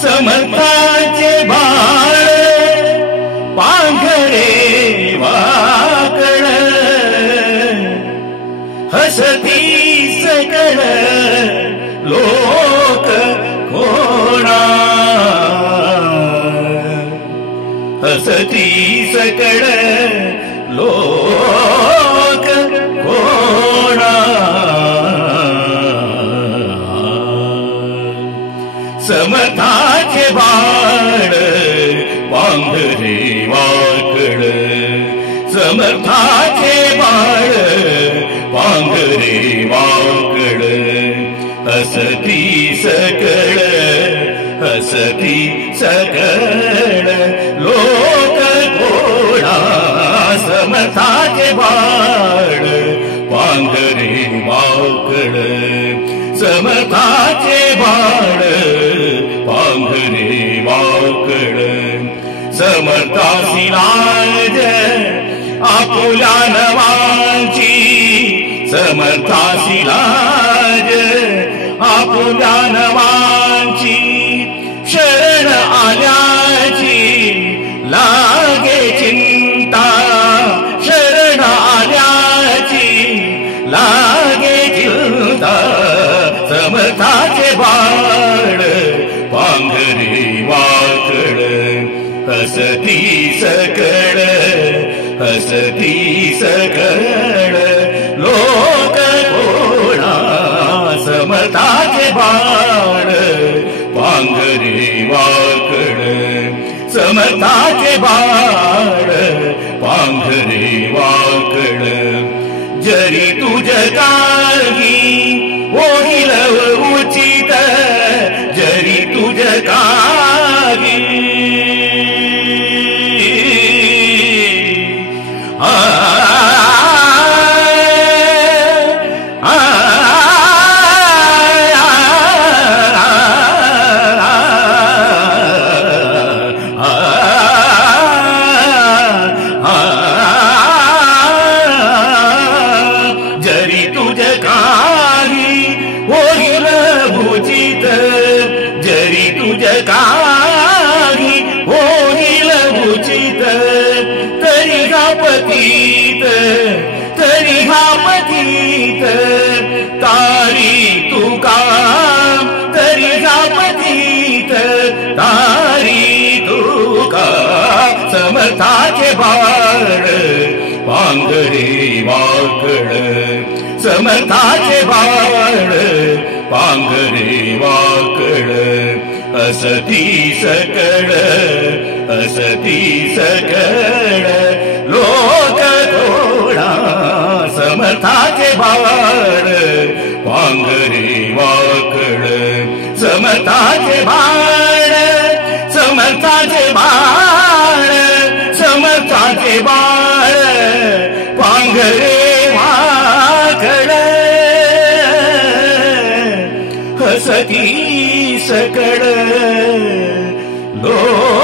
समर्थाचे बाळ पांघरे वाकळ हसती सकळ लोक कोणा हसती सकळ लोक कोणा समर्थाचे बाळ पांघरे वाकळ समर्थाचे बाळ पांघरे वाकळ हसती सकळ लोक कोणा समर्थाचे बाळ पांघरे वाकळ समर्थाचे बाळ पांघरे वाकळ समर्थासी लाज आपुल्या नवांची समर्थासी लाज आपुल्या नवांची शरण आल्याची लागे चिंता शरण आल्याची लागे चिंता समर्थाचे बाळ पांघरे वाकळ हसती सकळ लोक कोणा समर्थाचे बाळ पांघरे वाकळ समर्थाचे बाळ पांघरे वाकळ जरी तुझ काही होईल उचित जरी तुझ काही जरी तुझ काही होईल उचित जरी तुझ काही होईल उचित तरी हा पतित तारी तुका तरी हा पतित तारी तुका समर्थाचे बाळ पांघरे वाकळ समर्थाचे बाळ पांघरे वाकळ हसती सकळ लोक कोणा समर्थाचे बाळ पांघरे वाकळ समर्थाचे बाळ पांघरे वाकळ हसती सकळ लोक